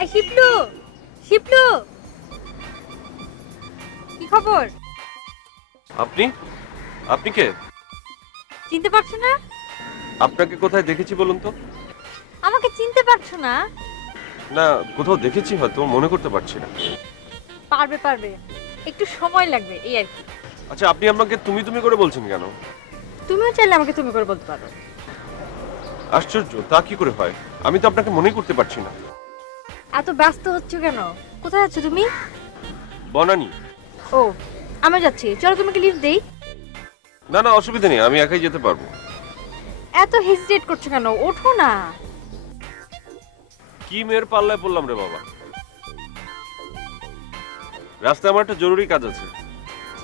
I Shiplu, Shiplu, কি খবর? আপনি আপনি কে? চিনতে পারছো না? আপনাকে কোথায় দেখেছি বলুন তো? আমাকে চিনতে পারছো না? না, কোথাও দেখেছি হয়তো, মনে করতে পারছি না। পারবে পারবে, একটু সময় লাগবে এই আর কি। আচ্ছা, আপনি আমাকে তুমি তুমি করে বলছেন কেন? তুমিও চাইলে আমাকে তুমি করে বলতে পারো। আশ্চর্য, তা কি করে হয়? আমি তো আপনাকে মনেই করতে পারছি না। এত ব্যস্ত হচ্ছ কেন? কোথায় আছো তুমি? বনানী। ও, আমি যাচ্ছি, চলো তোমাকে লিফট দেই। না না, অসুবিধা নেই, আমি একাই যেতে পারবো। এত হেজিটেট করছো কেন? ওঠো না। কি মেয়ের পাল্লায় পড়লাম রে বাবা। রাস্তায় আমার একটা জরুরি কাজ আছে।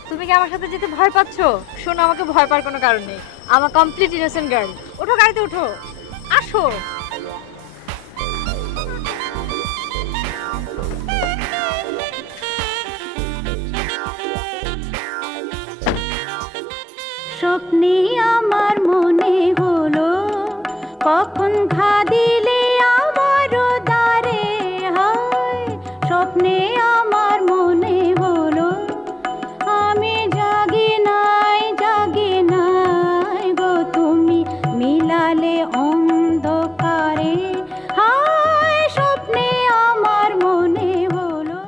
তুমি কি আমার সাথে যেতে ভয় পাচ্ছো? শোনো, আমাকে ভয় পাওয়ার কোনো কারণ নেই। আমার কমপ্লিট ইনোসেন্ট গার্ল। ওঠো, গাড়িতে ওঠো, আসো। স্বপ্নে আমার মনে হলো কখন ঘা দিলে আমারও দ্বারে হয়। স্বপ্নে আমার মনে হলো আমি জাগি নাই গো, তুমি মিলালে অন্ধকারে। হায়, স্বপ্নে আমার মনে হলো।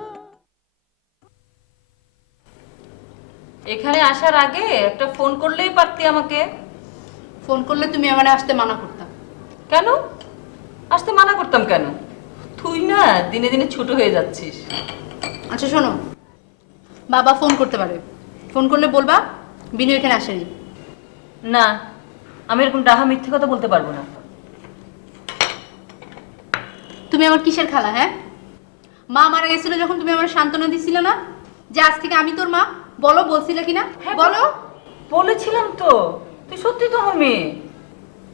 এখানে আসার আগে একটা ফোন করলেই পারতি আমাকে। ফোন করলে তুমি আমার আসতে মানা করতাম। কেন আসতে মানা করতাম কেন? তুই না দিনে দিনে ছোট হয়ে যাচ্ছিস। আচ্ছা শোনো, বাবা ফোন করতে পারে, ফোন করলে বলবা বিনু এখানে আসেনি। না, আমি এরকম ডাহা মিথ্যে কথা বলতে পারবো না। তুমি আমার কিসের খালা? হ্যাঁ, মা মারা গেছিল যখন তুমি আমার সান্ত্বনা দিছিলে না যে আজ থেকে আমি তোর মা? বলো, বলছিলে কিনা? বলো। বলেছিলাম তো, তুই সত্যি তো আমার মেয়ে।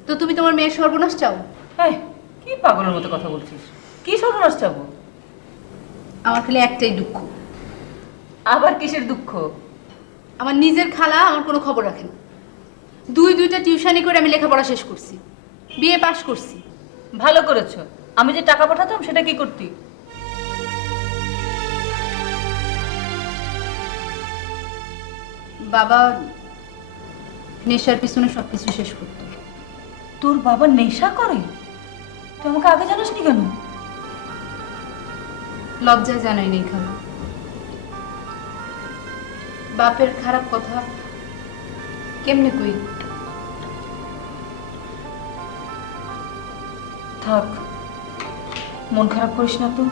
তো তুমি তোমার মেয়ের সর্বনাশ চাও? হ্যাঁ, কি পাগলের মতো কথা বলছিস? কি সর্বনাশ চাবো? আমার খালি একটাই দুঃখ। আবার কিসের দুঃখ? আমার নিজের খালা আমার কোনো খবর রাখে না। দুইটা টিউশনি করে আমি লেখাপড়া শেষ করছি, বিএ পাশ করছি। ভালো করেছো। আমি যে টাকা পাঠাতাম সেটা কি করতি? বাবা নেশার পিছনে সবকিছু শেষ করতো। তোর বাবা নেশা করে? তুই আমাকে আগে জানাসনি কেন? লজ্জায় জানাই নেই খালা। বাপের খারাপ কথা কেমনে কই? থাক, মন খারাপ করিস না তো।